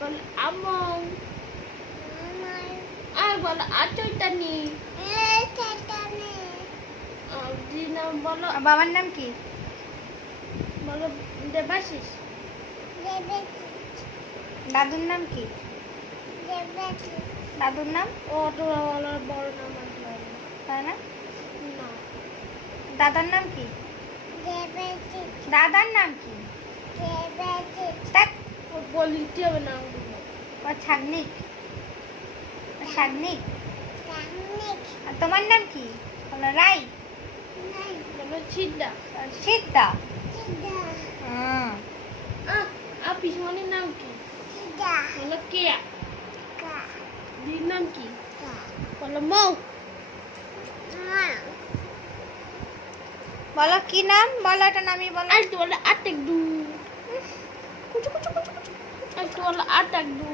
বল আমং আর বলো আচৈতানি দিদির নাম বলো? বাবার নাম কি? বলো দেবাশিস। দাদুর নাম কি? দাদুর নাম? ও অটোওয়ালার বড় নাম তাই না? না। দাদার নাম কি? দাদার নাম কি? দেখ বলতে হবে ও ছাগনিক ছাগনিক আর তোমার নাম কি? বলো রাই? সিদ্ধা। আহ আর পিসমনির নাম কি? বলো কেয়া দিদির নাম কি? বলো মৌ। বলো কি নাম? বলো এটা নামই বলো। আর বলো আটেক দু। আর একটু বলো আটাক দু